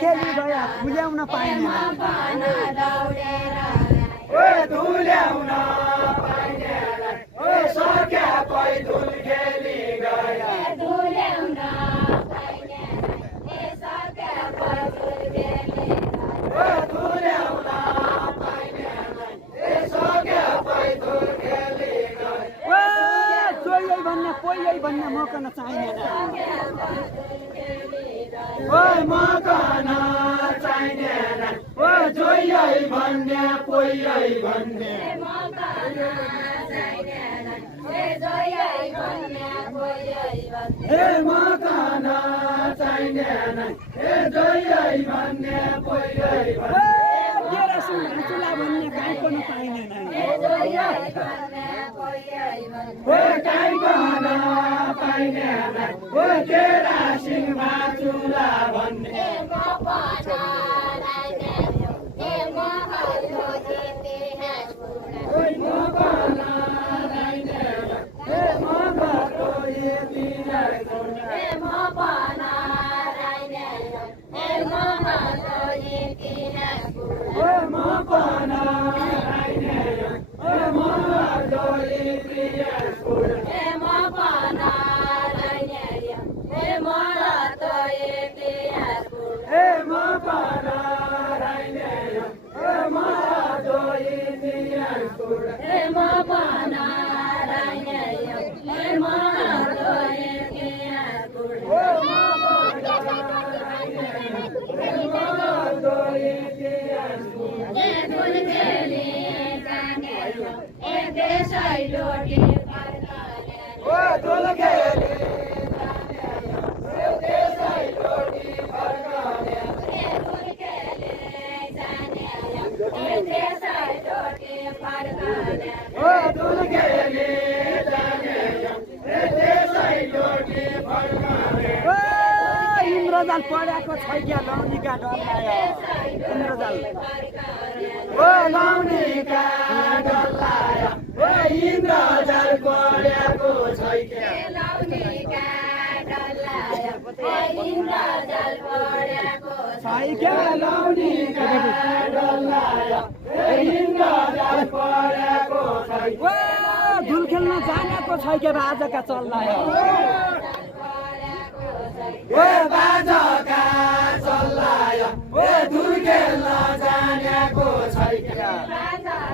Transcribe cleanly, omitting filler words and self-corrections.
खेली गया भुल्याउन पाइने धुल्याउन पाइने सक्या पैदुल खेली गया धुल्याउन पाइने सक्या पैदुल खेली धुल्याउन पाइने सक्या पैदुल खेली गया जोयै भन्ने पोयै भन्ने मकन चाहिँदैन मकन चाहिँदैन जोयै भन्ने पोयै भन्ने मकन चाहिँदैन जोयै भन्ने पोयै केरासिन चुला भन्ने गाईको नपाइँदैन गाईको नपाइँदैन केरासिन चुला भन्ने इन्द्रजाल पढाएको छैन लाउनीका डल्लायो इन्द्रजाल लाउनीका डल्लायो इन्द्रजाल पढाएको छैन लाउनीका डल्लायो इन्द्रजाल पढाएको छैन धुल खेल्न जानेको छैन आजका चल्लायो बाजका चल्लायो धुल खेल्न जानेको छैन